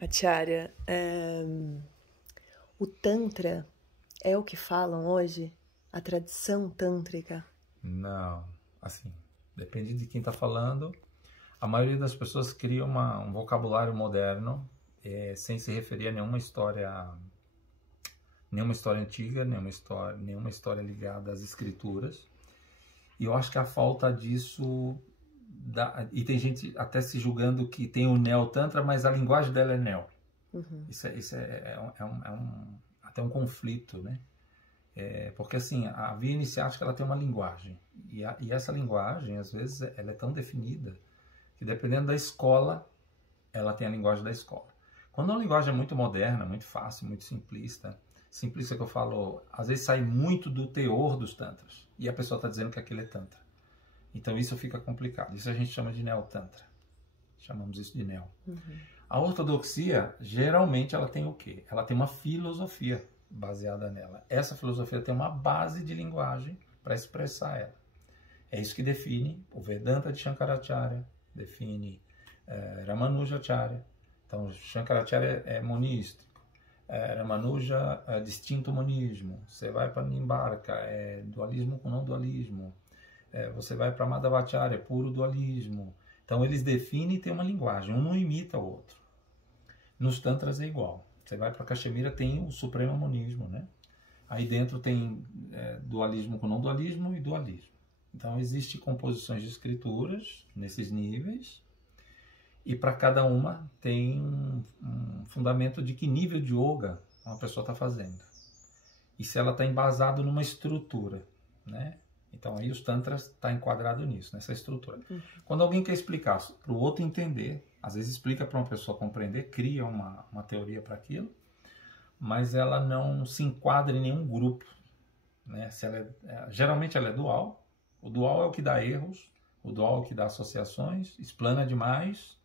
Acharya, o Tantra é o que falam hoje? A tradição tântrica? Não, assim, depende de quem está falando. A maioria das pessoas cria um vocabulário moderno sem se referir a nenhuma história antiga, nenhuma história ligada às escrituras. E eu acho que a falta disso... E tem gente até se julgando que tem o Neo-Tantra, mas a linguagem dela é Neo. Uhum. Isso até um conflito, né? Porque assim, a via iniciática ela tem uma linguagem. E essa linguagem, às vezes, ela é tão definida que dependendo da escola, ela tem a linguagem da escola. Quando a linguagem é muito moderna, muito fácil, muito simplista que eu falo, às vezes sai muito do teor dos tantras. E a pessoa está dizendo que aquilo é tantra. Então isso fica complicado. Isso a gente chama de neo-tantra. Chamamos isso de neo. Uhum. A ortodoxia, geralmente, ela tem o quê? Ela tem uma filosofia baseada nela. Essa filosofia tem uma base de linguagem para expressar ela. É isso que define o Vedanta de Shankaracharya, define Ramanujacharya. Então, Shankaracharya é monístico. Ramanuja é distinto monismo. Você vai para Nimbarka, é dualismo com não dualismo. Você vai para Madhavacharya, puro dualismo. Então eles definem e tem uma linguagem, um não imita o outro. Nos tantras é igual. Você vai para Cachemira, tem o supremo monismo, né? Aí dentro tem dualismo com não dualismo e dualismo. Então existem composições de escrituras nesses níveis e para cada uma tem um fundamento de que nível de yoga uma pessoa está fazendo. E se ela está embasada numa estrutura, né? Então aí os tantras está enquadrado nisso, nessa estrutura. Quando alguém quer explicar para o outro entender, às vezes explica para uma pessoa compreender, cria uma teoria para aquilo, mas ela não se enquadra em nenhum grupo, né? Geralmente ela é dual. O dual é o que dá erros, o dual é o que dá associações, explana demais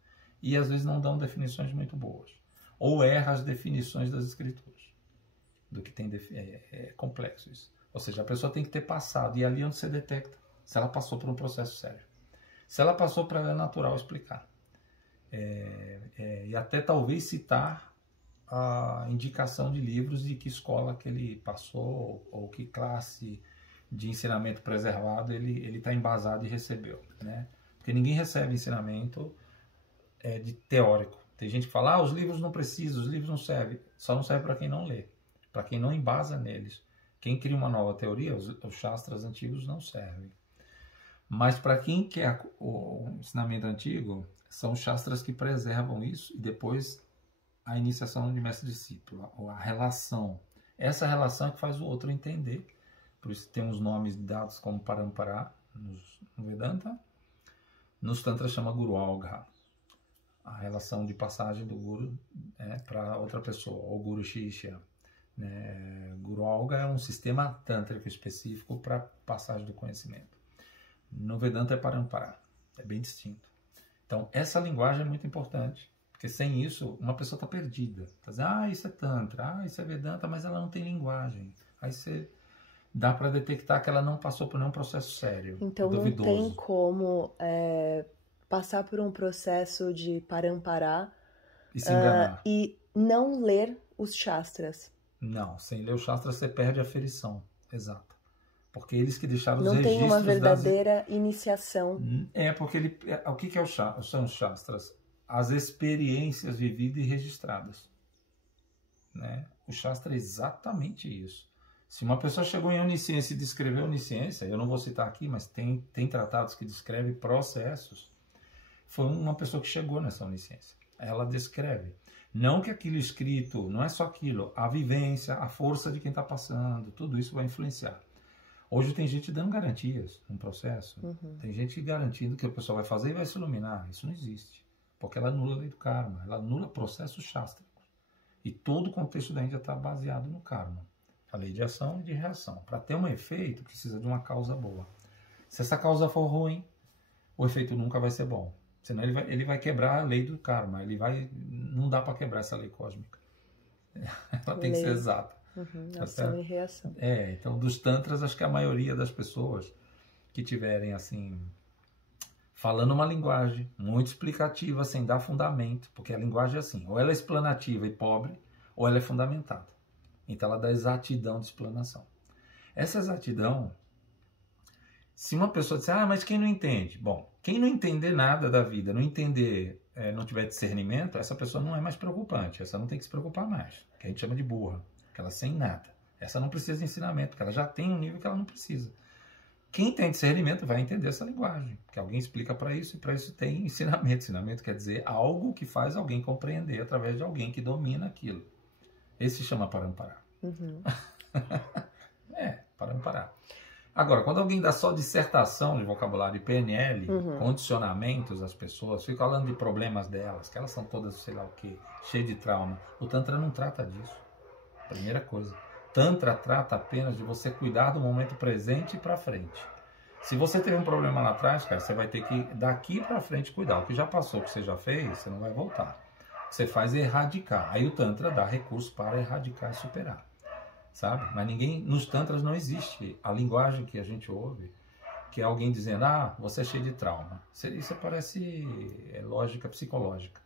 e às vezes não dão definições muito boas. Ou erra as definições das escrituras. Do que tem é complexo isso. Ou seja, a pessoa tem que ter passado, e ali é onde você detecta se ela passou por um processo sério. Se ela passou, para ela é natural explicar. E até talvez citar a indicação de livros de que escola que ele passou, ou que classe de ensinamento preservado ele está embasado e recebeu. Né? Porque ninguém recebe ensinamento de teórico. Tem gente que fala, os livros não precisam, os livros não servem. Só não serve para quem não lê, para quem não embasa neles. Quem cria uma nova teoria, os shastras antigos não servem. Mas para quem quer o ensinamento antigo, são os shastras que preservam isso e depois a iniciação de mestre-discípulo, a relação. Essa relação é que faz o outro entender. Por isso tem os nomes dados como Parampara no Vedanta. Nos Tantras chama Guru Alga. A relação de passagem do Guru para outra pessoa, ou Guru Shishya. Guru Alga é um sistema tântrico específico para passagem do conhecimento. No Vedanta é Parampara, é bem distinto. Então essa linguagem é muito importante, porque sem isso uma pessoa está perdida. Está dizendo, isso é Tantra, isso é Vedanta, mas ela não tem linguagem. Aí você dá para detectar que ela não passou por nenhum processo sério. Então não tem como passar por um processo de Parampara e se enganar. E não ler os shastras. Não, sem ler o Shastra você perde a aferição, exato. Porque eles que deixaram os registros... Não tem uma verdadeira iniciação. Porque o que são os Shastras? As experiências vividas e registradas. Né? O Shastra é exatamente isso. Se uma pessoa chegou em onisciência e descreveu onisciência, eu não vou citar aqui, mas tem tratados que descrevem processos, foi uma pessoa que chegou nessa onisciência. Ela descreve. Não que aquilo escrito, não é só aquilo, a vivência, a força de quem está passando, tudo isso vai influenciar. Hoje tem gente dando garantias no processo, tem gente garantindo que a pessoa vai fazer e vai se iluminar. Isso não existe, porque ela anula a lei do karma, ela anula processos chástricos. E todo o contexto da Índia está baseado no karma, a lei de ação e de reação. Para ter um efeito, precisa de uma causa boa. Se essa causa for ruim, o efeito nunca vai ser bom. Senão ele vai quebrar a lei do karma. Não dá para quebrar essa lei cósmica. Ela tem que ser exata. Ação e reação. Então dos tantras, acho que a maioria das pessoas que tiverem assim falando uma linguagem muito explicativa, sem dar fundamento, porque a linguagem é assim, ou ela é explanativa e pobre, ou ela é fundamentada. Então ela dá exatidão de explanação. Essa exatidão, se uma pessoa disser, mas quem não entende? Bom, quem não entender nada da vida, não entender, não tiver discernimento, essa pessoa não é mais preocupante, essa não tem que se preocupar mais, que a gente chama de burra, que ela sem nada. Essa não precisa de ensinamento, porque ela já tem um nível que ela não precisa. Quem tem discernimento vai entender essa linguagem, que alguém explica para isso, e para isso tem ensinamento. Ensinamento quer dizer algo que faz alguém compreender através de alguém que domina aquilo. Esse se chama parampara. Uhum. Parampara. Agora, quando alguém dá só dissertação de vocabulário de PNL, condicionamentos às pessoas, fica falando de problemas delas, que elas são todas, sei lá o quê, cheias de trauma. O Tantra não trata disso. Primeira coisa. Tantra trata apenas de você cuidar do momento presente e para frente. Se você teve um problema lá atrás, cara, você vai ter que daqui para frente cuidar. O que já passou, o que você já fez, você não vai voltar. O que você faz é erradicar. Aí o Tantra dá recurso para erradicar e superar. Sabe? Mas nos Tantras não existe a linguagem que a gente ouve, que é alguém dizendo, você é cheio de trauma. Isso parece lógica psicológica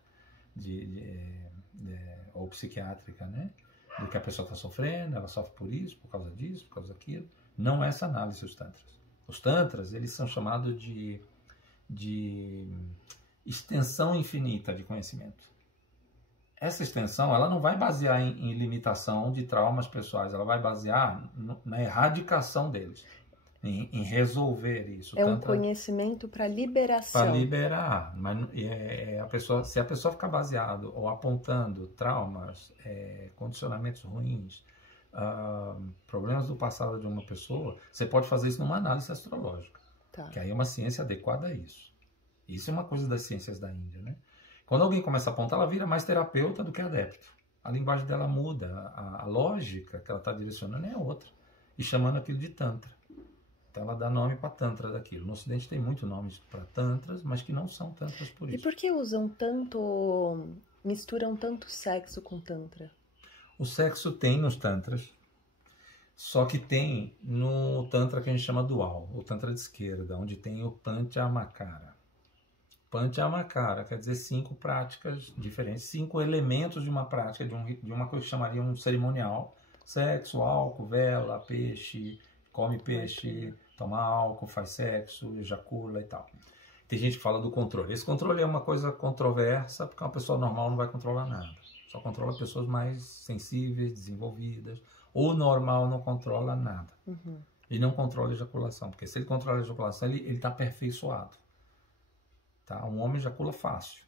ou psiquiátrica, né? Do que a pessoa está sofrendo, ela sofre por isso, por causa disso, por causa daquilo. Não é essa análise os Tantras. Os Tantras, eles são chamados de extensão infinita de conhecimento. Essa extensão, ela não vai basear em limitação de traumas pessoais, ela vai basear na erradicação deles, em resolver isso. É um conhecimento para liberação. Para liberar, mas se a pessoa ficar baseado ou apontando traumas, condicionamentos ruins, problemas do passado de uma pessoa, você pode fazer isso numa análise astrológica, que aí é uma ciência adequada a isso. Isso é uma coisa das ciências da Índia, né? Quando alguém começa a apontar, ela vira mais terapeuta do que adepto. A linguagem dela muda, a lógica que ela está direcionando é outra, e chamando aquilo de Tantra. Então ela dá nome para Tantra daquilo. No Ocidente tem muitos nomes para Tantras, mas que não são Tantras por isso. E por que misturam tanto sexo com Tantra? O sexo tem nos Tantras, só que tem no Tantra que a gente chama dual, o Tantra de esquerda, onde tem o Panchamakara. Panchamakara quer dizer 5 práticas diferentes, 5 elementos de uma prática, de uma coisa que chamaria um cerimonial. Sexo, álcool, vela, peixe, come peixe, toma álcool, faz sexo, ejacula e tal. Tem gente que fala do controle. Esse controle é uma coisa controversa, porque uma pessoa normal não vai controlar nada. Só controla pessoas mais sensíveis, desenvolvidas. O normal não controla nada. E não controla a ejaculação, porque se ele controla a ejaculação, ele está aperfeiçoado. Tá? Um homem ejacula fácil.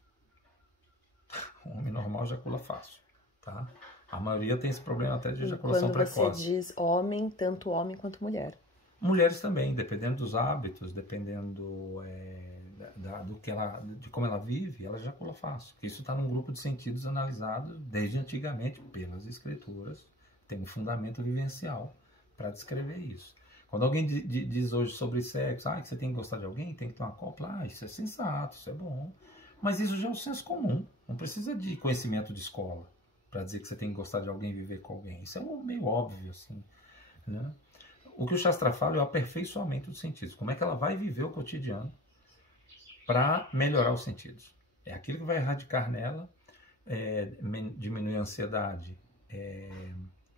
Um homem normal ejacula fácil. Tá? A maioria tem esse problema até de ejaculação precoce. Quando você diz homem, tanto homem quanto mulher. Mulheres também, dependendo dos hábitos, dependendo de como ela vive, ela ejacula fácil. Isso está num grupo de sentidos analisados desde antigamente pelas escrituras. Tem um fundamento vivencial para descrever isso. Quando alguém diz hoje sobre sexo, que você tem que gostar de alguém, tem que ter uma copla, isso é sensato, isso é bom. Mas isso já é um senso comum. Não precisa de conhecimento de escola para dizer que você tem que gostar de alguém e viver com alguém. Isso é meio óbvio, assim, né? O que o Shastra fala é o aperfeiçoamento dos sentidos. Como é que ela vai viver o cotidiano para melhorar os sentidos. É aquilo que vai erradicar nela, diminuir a ansiedade,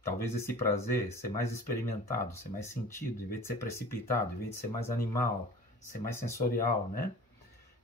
talvez esse prazer ser mais experimentado, ser mais sentido, em vez de ser precipitado, em vez de ser mais animal, ser mais sensorial, né?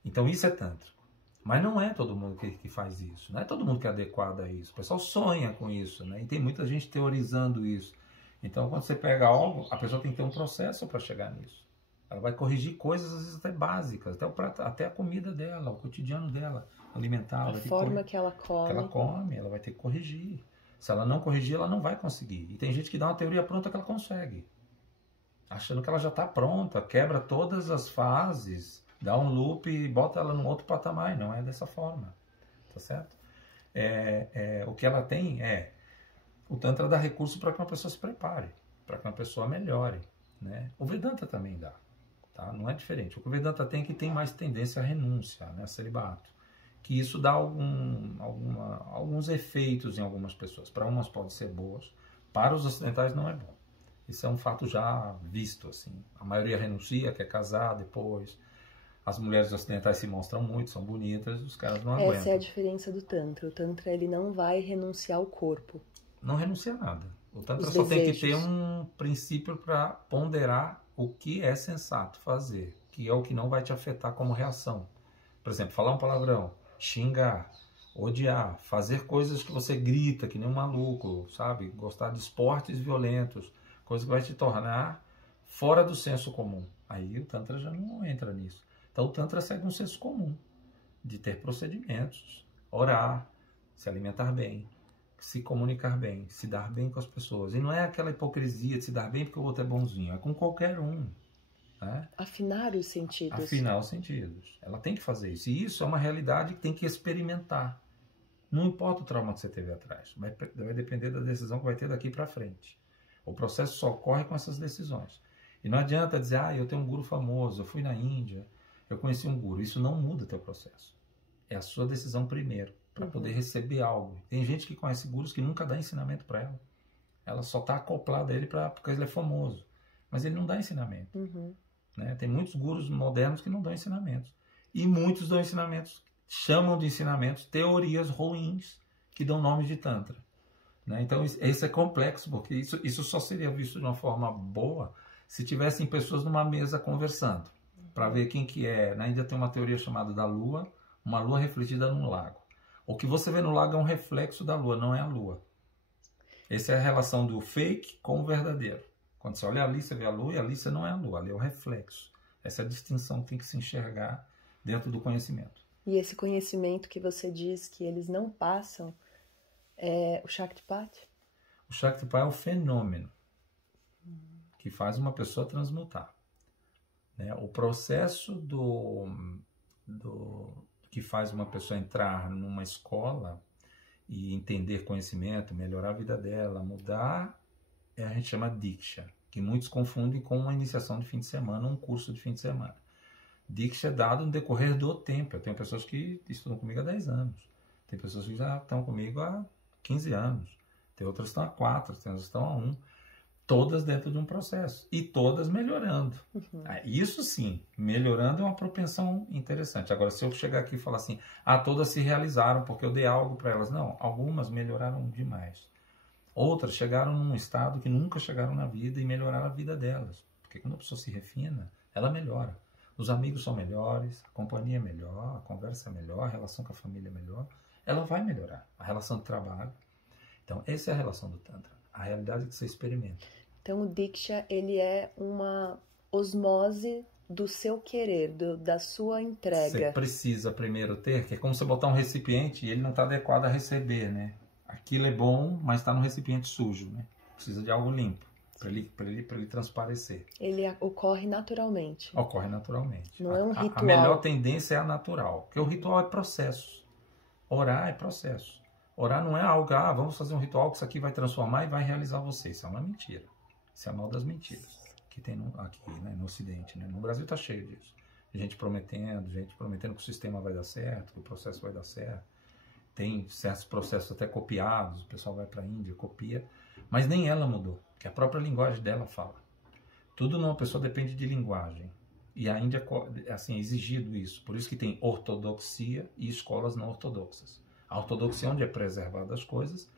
Então isso é tântrico. Mas não é todo mundo que faz isso, não é todo mundo que é adequado a isso. O pessoal sonha com isso, né? E tem muita gente teorizando isso. Então quando você pega algo, a pessoa tem que ter um processo para chegar nisso. Ela vai corrigir coisas às vezes até básicas, até a comida dela, o cotidiano dela, alimentar. A forma que ela come. Ela vai ter que corrigir. Se ela não corrigir, ela não vai conseguir. E tem gente que dá uma teoria pronta que ela consegue. Achando que ela já está pronta, quebra todas as fases, dá um loop e bota ela num outro patamar. Não é dessa forma. Tá certo? O que ela tem o Tantra dá recurso para que uma pessoa se prepare, para que uma pessoa melhore. Né? O Vedanta também dá. Tá? Não é diferente. O que o Vedanta tem é que tem mais tendência à renúncia, né? A celibato. Que isso dá alguns efeitos em algumas pessoas. Para umas pode ser boas, para os ocidentais não é bom. Isso é um fato já visto. Assim. A maioria renuncia, quer casar depois. As mulheres ocidentais se mostram muito, são bonitas, os caras não Essa aguentam. é a diferença do Tantra. O Tantra, ele não vai renunciar ao corpo. Não renuncia a nada. O Tantra Os só tem que desejos. ter um princípio para ponderar o que é sensato fazer, que é o que não vai te afetar como reação. Por exemplo, falar um palavrão, xingar, odiar, fazer coisas que você grita, que nem um maluco, sabe? Gostar de esportes violentos, coisa que vai te tornar fora do senso comum. Aí o Tantra já não entra nisso. Então o Tantra segue um senso comum, de ter procedimentos, orar, se alimentar bem, se comunicar bem, se dar bem com as pessoas. E não é aquela hipocrisia de se dar bem porque o outro é bonzinho, é com qualquer um. Né? Afinar os sentidos. Afinar os sentidos. Ela tem que fazer isso. E isso é uma realidade que tem que experimentar. Não importa o trauma que você teve atrás. Vai depender da decisão que vai ter daqui para frente. O processo só ocorre com essas decisões. E não adianta dizer, eu tenho um guru famoso, eu fui na Índia, eu conheci um guru. Isso não muda o teu processo. É a sua decisão primeiro, para poder receber algo. Tem gente que conhece gurus que nunca dá ensinamento para ela. Ela só está acoplada a ele porque ele é famoso. Mas ele não dá ensinamento. Né? Tem muitos gurus modernos que não dão ensinamentos. E muitos dão ensinamentos, chamam de ensinamentos teorias ruins que dão nome de Tantra. Né? Então isso é complexo, porque isso só seria visto de uma forma boa se tivessem pessoas numa mesa conversando, para ver quem que é. Na Índia tem uma teoria chamada da lua, uma lua refletida num lago. O que você vê no lago é um reflexo da lua, não é a lua. Essa é a relação do fake com o verdadeiro. Quando você olha ali, você vê a lua, e ali você não é a lua, ali é o reflexo. Essa é a distinção que tem que se enxergar dentro do conhecimento. E esse conhecimento que você diz que eles não passam é o Shaktipat? O Shaktipat é o fenômeno que faz uma pessoa transmutar. Né? O processo que faz uma pessoa entrar numa escola e entender conhecimento, melhorar a vida dela, mudar, a gente chama Diksha, que muitos confundem com uma iniciação de fim de semana, um curso de fim de semana. Diksha é dado no decorrer do tempo. Eu tenho pessoas que estudam comigo há 10 anos. Tem pessoas que já estão comigo há 15 anos. Tem outras que estão há 4, tem outras que estão há 1. Todas dentro de um processo. E todas melhorando. Isso sim, melhorando é uma propensão interessante. Agora, se eu chegar aqui e falar assim, todas se realizaram porque eu dei algo para elas. Não, algumas melhoraram demais. Outras chegaram num estado que nunca chegaram na vida e melhoraram a vida delas. Porque quando a pessoa se refina, ela melhora. Os amigos são melhores, a companhia é melhor, a conversa é melhor, a relação com a família é melhor. Ela vai melhorar. A relação de trabalho. Então, essa é a relação do Tantra. A realidade que você experimenta. Então, o Diksha, ele é uma osmose do seu querer, da sua entrega. Você precisa primeiro ter, que é como você botar um recipiente e ele não está adequado a receber, né? Aquilo é bom, mas está no recipiente sujo, né? Precisa de algo limpo para ele transparecer. Ele ocorre naturalmente. Ocorre naturalmente. Não é um ritual. A melhor tendência é a natural, porque o ritual é processo. Orar é processo. Orar não é algo, vamos fazer um ritual que isso aqui vai transformar e vai realizar você. Isso é uma mentira. Isso é a mal das mentiras que tem aqui, né, no Ocidente. Né? No Brasil está cheio disso. Gente prometendo que o sistema vai dar certo, que o processo vai dar certo. Tem certos processos até copiados, o pessoal vai para a Índia, copia, mas nem ela mudou, que a própria linguagem dela fala. Tudo numa pessoa depende de linguagem. E a Índia assim, é exigido isso. Por isso que tem ortodoxia e escolas não ortodoxas. A ortodoxia é onde é preservada as coisas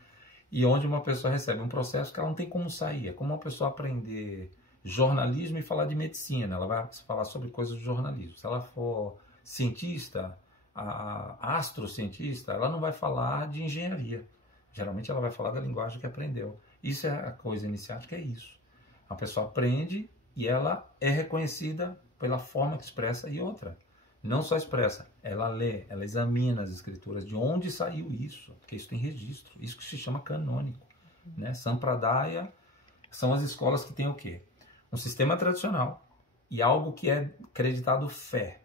e onde uma pessoa recebe um processo que ela não tem como sair. É como uma pessoa aprender jornalismo e falar de medicina. Ela vai falar sobre coisas de jornalismo. Se ela for cientista, astrocientista, ela não vai falar de engenharia. Geralmente ela vai falar da linguagem que aprendeu. Isso é a coisa iniciática, é isso. A pessoa aprende e ela é reconhecida pela forma que expressa e outra. Não só expressa, ela lê, ela examina as escrituras, de onde saiu isso, porque isso tem registro, isso que se chama canônico. Né? Sampradaya são as escolas que têm o quê? Um sistema tradicional e algo que é acreditado fé,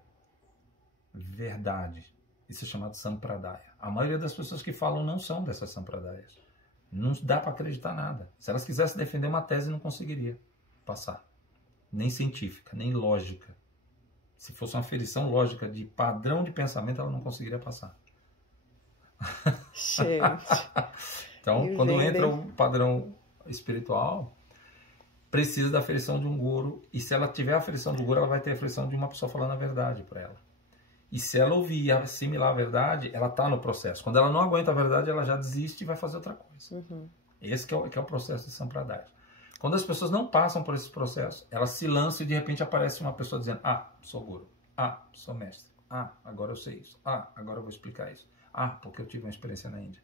verdade. Isso é chamado Sampradaya. A maioria das pessoas que falam não são dessas Sampradayas. Não dá para acreditar nada. Se elas quisessem defender uma tese, não conseguiria passar. Nem científica, nem lógica. Se fosse uma aferição lógica de padrão de pensamento, ela não conseguiria passar. Gente. Então, quando entra o padrão espiritual, precisa da aferição de um guru, e se ela tiver a aferição do guru, ela vai ter a aferição de uma pessoa falando a verdade para ela. E se ela ouvir e assimilar a verdade, ela está no processo. Quando ela não aguenta a verdade, ela já desiste e vai fazer outra coisa. Uhum. Esse que é o processo de Sampradaya. Quando as pessoas não passam por esse processo, elas se lançam e de repente aparece uma pessoa dizendo: ah, sou guru. Ah, sou mestre. Ah, agora eu sei isso. Ah, agora eu vou explicar isso. Ah, porque eu tive uma experiência na Índia.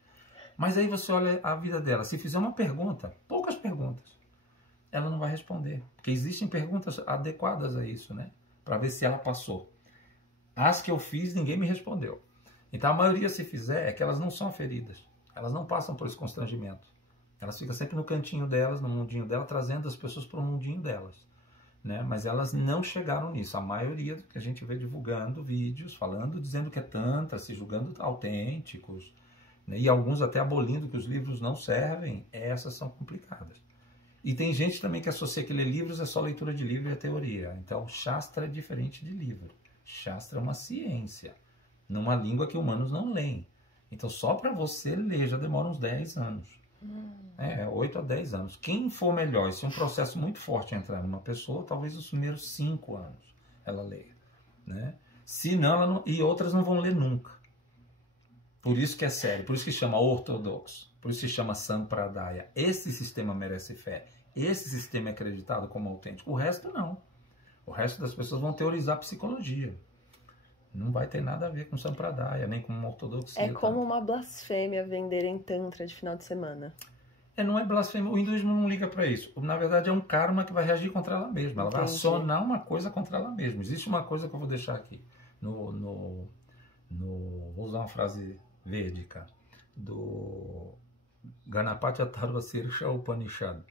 Mas aí você olha a vida dela. Se fizer uma pergunta, poucas perguntas, ela não vai responder. Porque existem perguntas adequadas a isso, né? Para ver se ela passou. As que eu fiz, ninguém me respondeu. Então a maioria, se fizer, é que elas não são feridas. Elas não passam por esse constrangimento. Elas ficam sempre no cantinho delas, no mundinho dela, trazendo as pessoas para o mundinho delas. Né? Mas elas não chegaram nisso. A maioria que a gente vê divulgando vídeos, falando, dizendo que é tantra, se julgando autênticos, né? E alguns até abolindo que os livros não servem, essas são complicadas. E tem gente também que associa que ler livros é só leitura de livro e a teoria. Então, Shastra é diferente de livro. Shastra é uma ciência, numa língua que humanos não leem. Então, só para você ler já demora uns 10 anos. 8 a 10 anos. Quem for melhor, se um processo muito forte entrar numa pessoa, talvez os primeiros 5 anos ela leia. Né? Se não, ela não, e outras não vão ler nunca. Por isso que é sério, por isso que chama ortodoxo, por isso que chama Sampradaya. Esse sistema merece fé. Esse sistema é acreditado como autêntico. O resto não. O resto das pessoas vão teorizar psicologia. Não vai ter nada a ver com Sampradaya, nem com uma ortodoxia. É como uma blasfêmia venderem tantra de final de semana. Não é blasfêmia. O hinduísmo não liga para isso. Na verdade, é um karma que vai reagir contra ela mesma. Ela vai acionar uma coisa contra ela mesma. Existe uma coisa que eu vou deixar aqui. Vou usar uma frase védica do Ganapati Atharva Sirsha Upanishad.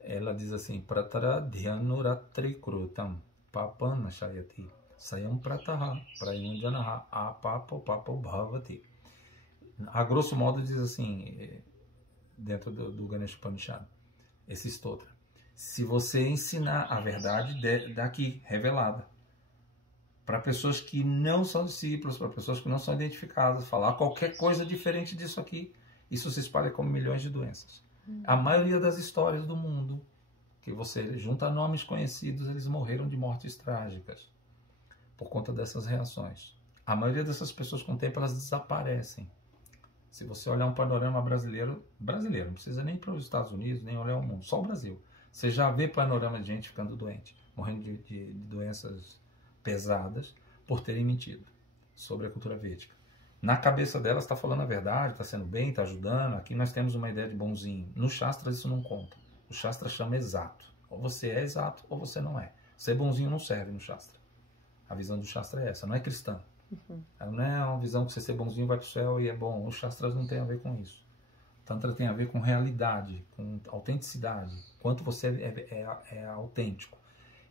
Ela diz assim: Pratara dhyanuratri krutam papana shayati sayam prataha prayunjanaha apapo papo bhavati. A grosso modo diz assim, dentro do Ganesh Upanishad, esse stotra: se você ensinar a verdade daqui, revelada, para pessoas que não são discípulos, para pessoas que não são identificadas, falar qualquer coisa diferente disso aqui, isso se espalha como milhões de doenças. A maioria das histórias do mundo, que você junta nomes conhecidos, eles morreram de mortes trágicas por conta dessas reações. A maioria dessas pessoas, com o tempo, elas desaparecem. Se você olhar um panorama brasileiro, não precisa nem para os Estados Unidos, nem olhar o mundo, só o Brasil. Você já vê panorama de gente ficando doente, morrendo de doenças pesadas por terem mentido sobre a cultura védica. Na cabeça delas está falando a verdade, está sendo bem, está ajudando. Aqui nós temos uma ideia de bonzinho. No Shastra isso não conta. O Shastra chama exato. Ou você é exato ou você não é. Ser bonzinho não serve no Shastra. A visão do Shastra é essa, não é cristã. Ela não é uma visão que você ser bonzinho vai para o céu e é bom. Os Shastras não tem a ver com isso. Tantra tem a ver com realidade, com autenticidade. Quanto você é autêntico.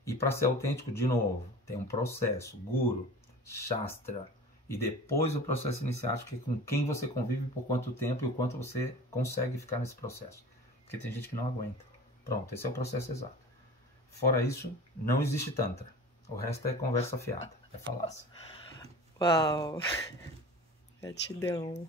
E para ser autêntico, de novo, tem um processo, guru, Shastra, e depois o processo iniciático, que é com quem você convive, por quanto tempo e o quanto você consegue ficar nesse processo. Porque tem gente que não aguenta. Pronto, esse é o processo exato. Fora isso, não existe Tantra. O resto é conversa fiada, é falácia. Uau! Gratidão.